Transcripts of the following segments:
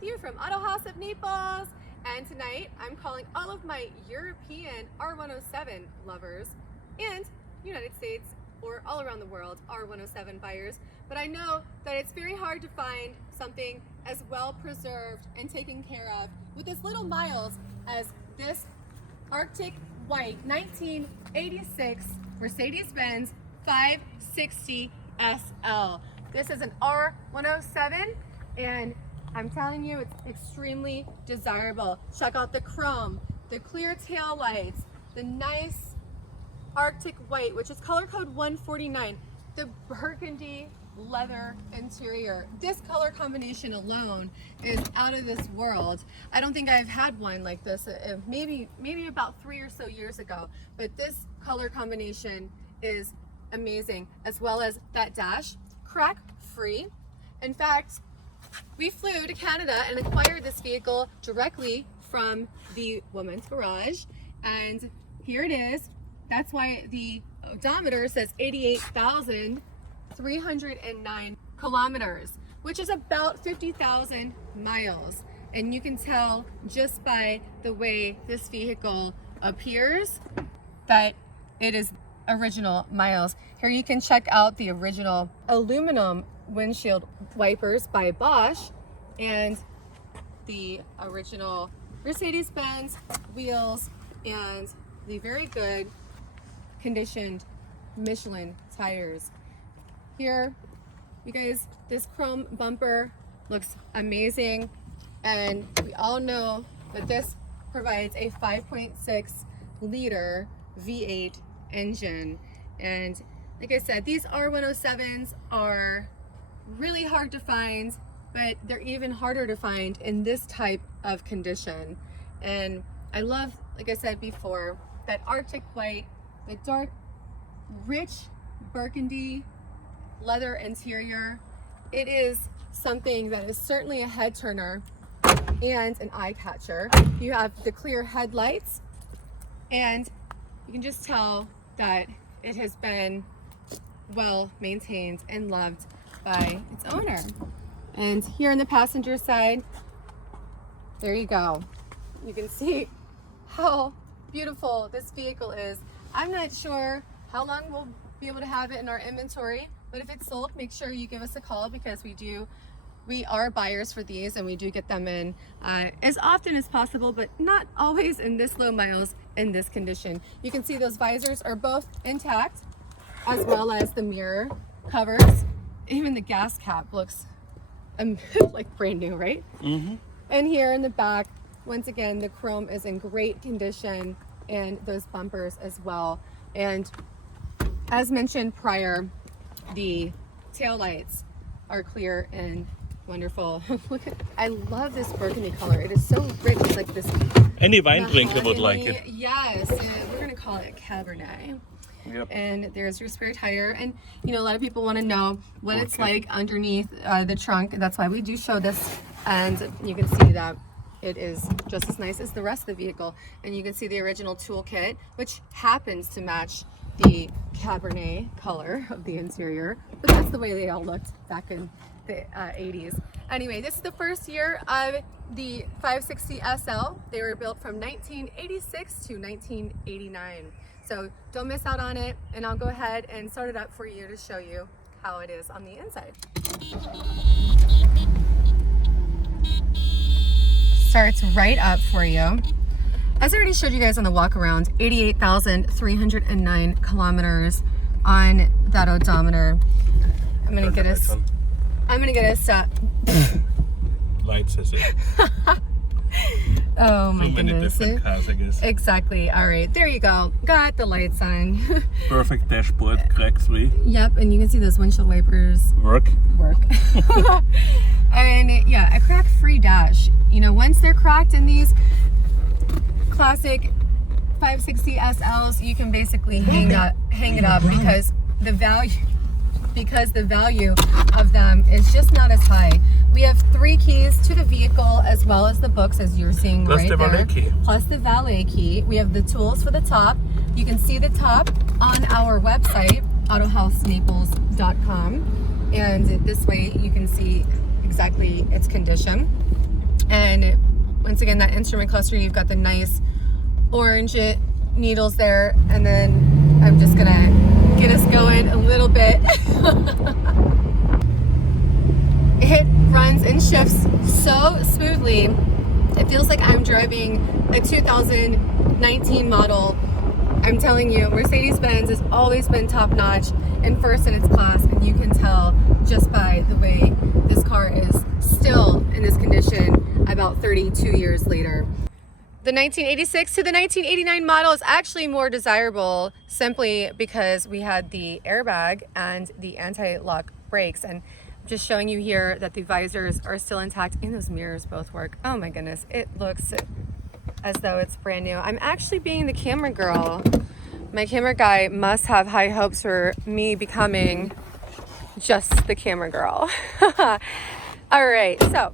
with you from Autohaus of Naples, and tonight I'm calling all of my European R107 lovers and United States or all around the world R107 buyers, but I know that it's very hard to find something as well preserved and taken care of with as little miles as this Arctic White 1986 Mercedes-Benz 560SL. This is an R107 and I'm telling you, it's extremely desirable. Check out the chrome, the clear tail lights, the nice Arctic White, which is color code 149, the burgundy leather interior. This color combination alone is out of this world. I don't think I've had one like this, maybe about 3 or so years ago, but this color combination is amazing, as well as that dash, crack free. In fact, we flew to Canada and acquired this vehicle directly from the woman's garage, and here it is. That's why the odometer says 88,309 kilometers, which is about 50,000 miles. And you can tell just by the way this vehicle appears that it is original miles. Here you can check out the original aluminum windshield wipers by Bosch and the original Mercedes-Benz wheels and the very good conditioned Michelin tires. Here, you guys, this chrome bumper looks amazing, and we all know that this provides a 5.6 liter V8 engine. And like I said, these R107s are really hard to find, but they're even harder to find in this type of condition. And I love, like I said before, that Arctic White, the dark, rich burgundy leather interior. It is something that is certainly a head turner and an eye catcher. You have the clear headlights, and you can just tell that it has been well maintained and loved by its owner. And here on the passenger side, there you go. You can see how beautiful this vehicle is. I'm not sure how long we'll be able to have it in our inventory, but if it's sold, make sure you give us a call, because we are buyers for these, and we do get them in as often as possible, but not always in this low miles in this condition. You can see those visors are both intact, as well as the mirror covers. Even the gas cap looks like brand new, right? Mm-hmm. And here in the back, once again, the chrome is in great condition, and those bumpers as well. And as mentioned prior, the tail lights are clear and wonderful. Look at, I love this burgundy color. It is so rich. It's like this. Any wine drinker would like it. Yes, we're gonna call it Cabernet. Yep. And there's your spare tire, and a lot of people want to know what it's like underneath the trunk. That's why we do show this, and you can see that it is just as nice as the rest of the vehicle. And you can see the original toolkit, which happens to match the Cabernet color of the interior, but that's the way they all looked back in the 80s. Anyway, this is the first year of the 560SL. They were built from 1986 to 1989. So don't miss out on it, and I'll go ahead and start it up for you to show you how it is on the inside. Starts right up for you. As I already showed you guys on the walk around, 88,309 kilometers on that odometer. I'm gonna get us. Lights is it? Oh my Too many goodness. different cars, I guess. Exactly. All right, there you go. Got the lights on. Perfect dashboard, crack free. Yep, and you can see those windshield wipers Work. And yeah, a crack-free dash. Once they're cracked in these classic 560SLs, you can basically hang it up, because the value of them is just not as high. We have 3 keys to the vehicle, as well as the books, as you're seeing Plus right the there. valet key. Plus the valet key. We have the tools for the top. You can see the top on our website, autohausnaples.com, and this way you can see exactly its condition. And once again, that instrument cluster, you've got the nice orange needles there. And then I'm just gonna get us going a little bit. It runs and shifts so smoothly. It feels like I'm driving a 2019 model. I'm telling you, Mercedes-Benz has always been top-notch and first in its class, and you can tell just by the way this car is still in this condition about 32 years later. The 1986 to the 1989 model is actually more desirable simply because we had the airbag and the anti-lock brakes. And I'm just showing you here that the visors are still intact and those mirrors both work. Oh my goodness, it looks as though it's brand new. I'm actually being the camera girl. My camera guy must have high hopes for me becoming just the camera girl. All right, so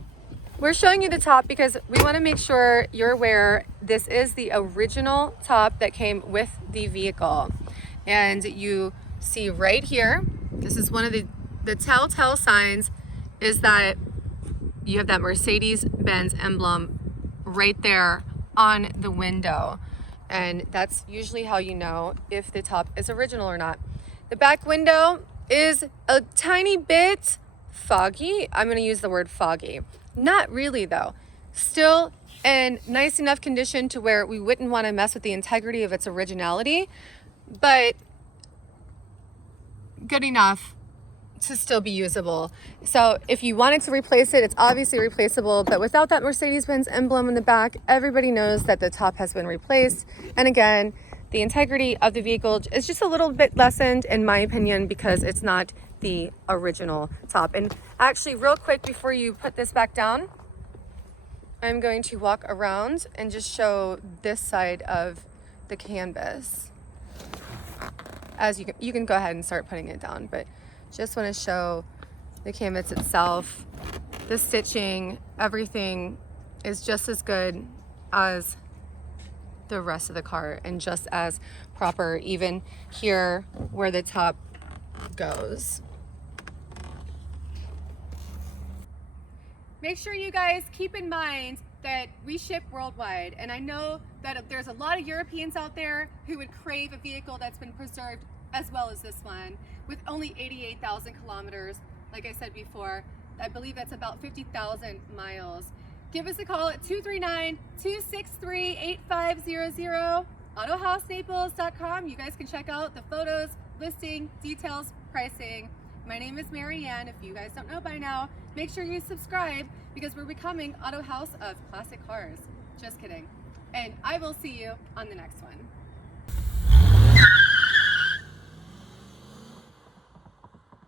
we're showing you the top because we want to make sure you're aware this is the original top that came with the vehicle. And you see right here, this is one of the telltale signs is that you have that Mercedes-Benz emblem right there on the window. And that's usually how you know if the top is original or not. The back window is a tiny bit foggy. I'm going to use the word foggy. Not really though. Still in nice enough condition to where we wouldn't want to mess with the integrity of its originality, but good enough to still be usable. So if you wanted to replace it, it's obviously replaceable, but without that Mercedes-Benz emblem in the back, everybody knows that the top has been replaced. And again, the integrity of the vehicle is just a little bit lessened in my opinion because it's not the original top. And actually real quick before you put this back down, I'm going to walk around and just show this side of the canvas. As you can go ahead and start putting it down, but just want to show the canvas itself. The stitching, everything is just as good as the rest of the car and just as proper, even here where the top goes. Make sure you guys keep in mind that we ship worldwide, and I know that there's a lot of Europeans out there who would crave a vehicle that's been preserved as well as this one with only 88,000 kilometers. Like I said before, I believe that's about 50,000 miles. Give us a call at 239-263-8500, autohausnaples.com. You guys can check out the photos, listing, details, pricing. My name is Marianne. If you guys don't know by now, make sure you subscribe because we're becoming Autohaus of classic cars. Just kidding. And I will see you on the next one.